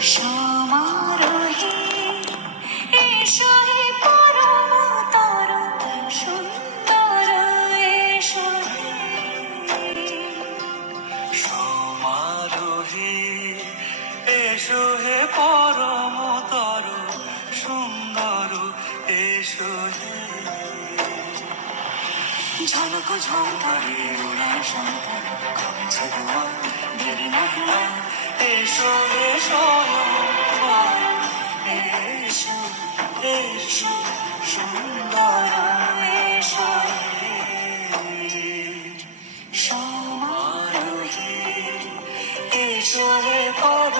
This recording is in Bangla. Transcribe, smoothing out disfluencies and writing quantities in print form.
সমারোহে এসো হে পরমতর সুন্দর এসো হে সমারোহে এসো হে পরমতর সুন্দর এসো হে ঝলক ঝঙ্কারে উড়ায় শঙ্কর করেছে দুয়ার দেরি নাহি আর। এসো এসো এসো এসো সুন্দর এসো হে সমারোহে এসো হে পর